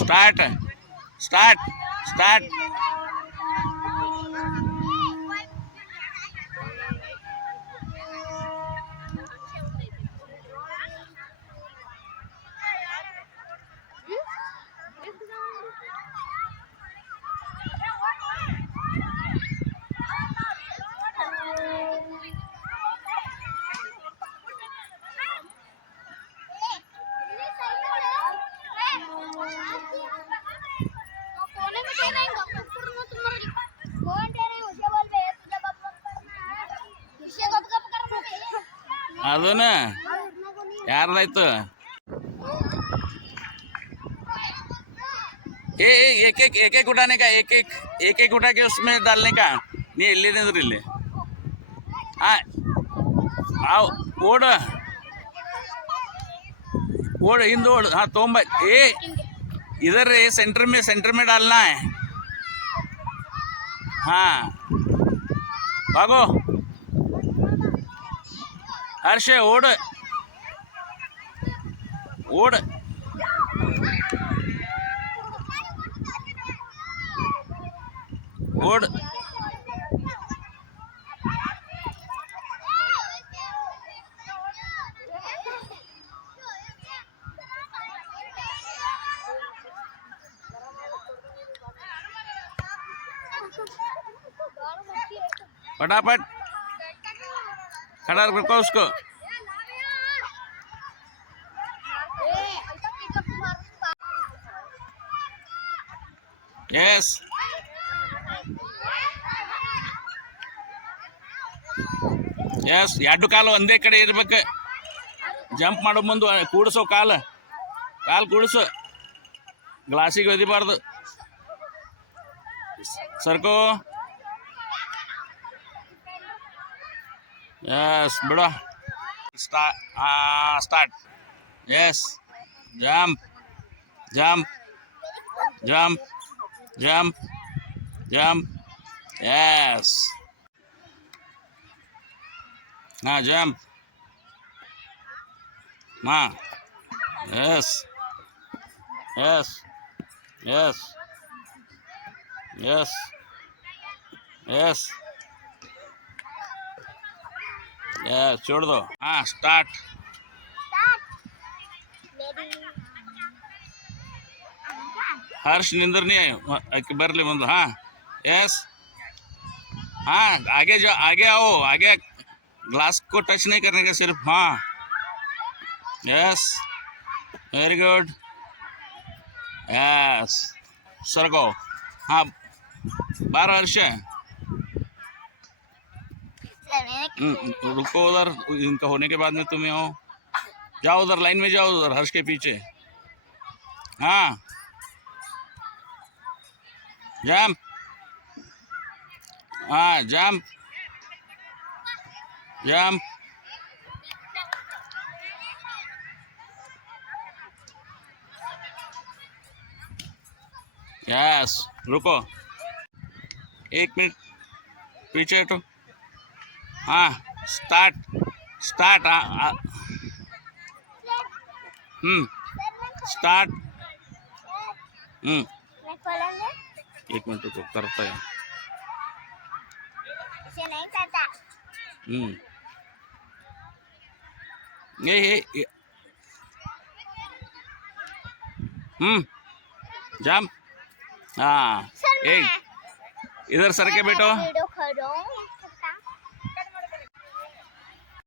start start start ಅದನ್ನ ಯಾರ್ದಾಯ್ತು एक एक उठाने का एक एक उठा के उसमें डालने का नहीं इल्ली हाँ आओ ओड ओड हिंद ओड हाँ तोंब ए इधर सेंटर में डालना है हाँ भागो हर्ष ओड ओड ओड फटाफट खड़ा रखो उसको यस यस ಎರಡು ಕಾಲು ಒಂದೇ ಕಡೆ ಇರಬೇಕು ಜಂಪ್ ಮಾಡೋ ಮುಂದೆ ಕೂಡಿಸೋ ಕಾಲು ಕೂಡಿಸು ಗ್ಲಾಸಿಗೆ ಒದಿಬಾರ್ದು ಸರ್ಕೋ यस बिड़ो start yes jump jump jump jump jump yes हाँ जंप हाँ yes yes yes yes yes छोड़ दो हाँ स्टार्ट हर्ष निंदर नहीं बरली बंद हाँ यस हाँ आगे जाओ आगे आओ आगे ग्लास को टच नहीं करने का सिर्फ हाँ यस वेरी गुड यस सरको हाँ 12 हर्ष रुको उधर इनका होने के बाद में तुम्हें हो जाओ उधर लाइन में जाओ उधर हर्ष के पीछे हाँ जंप हाँ जंप जंप यस रुको 1 मिनट पीछे हटो हाँ स्टार्ट स्टार्ट स्टार्ट 1 मिनट रुको करता है नहीं करता ये जंप हाँ एक इधर सर के बैठो